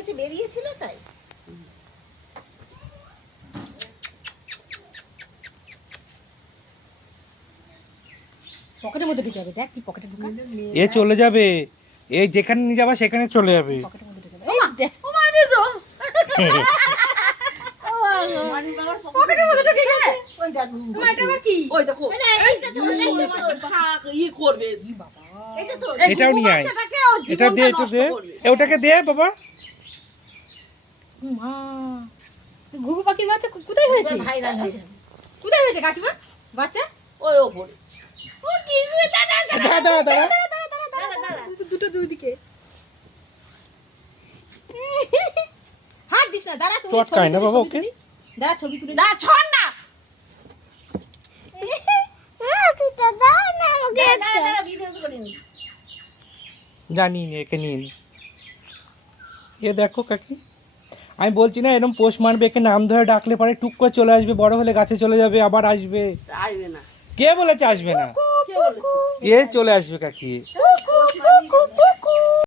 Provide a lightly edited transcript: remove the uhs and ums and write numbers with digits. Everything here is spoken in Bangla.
হয়েছে বেরিয়েছিল তাই। পকেটের মধ্যে ঢুকে যাবে, দেখ কি পকেটে ঢুকে এ চলে যাবে, এই যেখানে নিয়ে যাবা সেখানে চলে যাবে। পকেটের মধ্যে ঢুকে যাবে। এই দেখ ও মানে তো পকেটের মধ্যে ঢুকে গেছে। ওই দেখ এটা আবার কি? ওই দেখো এইটা তো থাক ই করবে বাবা। এটা তো এটাও নিয়ে আয়, এটা দে, এটা দে, ওটাকে দে বাবা। মা ঘুঘু পাখির বাচ্চা কোথায় হয়েছে? ভাইরাল হয়েছে। কোথায় হয়েছে কাকিমা বাচ্চা? ওই ওপরে। ও কিসবে দাদা দুটো দুই দিকে। হাত দিস না, দাঁড়া তুমি চটকাই না বাবা ওকে। দাঁড়া ছবি তুলে না, ছড় না। তুই তো দাও না ওকে। দাঁড়া ভিডিও করে নি। জানি না, একে নিয়ে নি। এ দেখো কাকি, আমি বলছি না এরকম পোষ মারবে, একে নাম ধরে ডাকলে পরে টুক করে চলে আসবে, বড় হলে গাছে চলে যাবে, আবার আসবে। আসবে না। কে বলেছে আসবে না? কে বলেছে? কে চলে আসবে কাকি?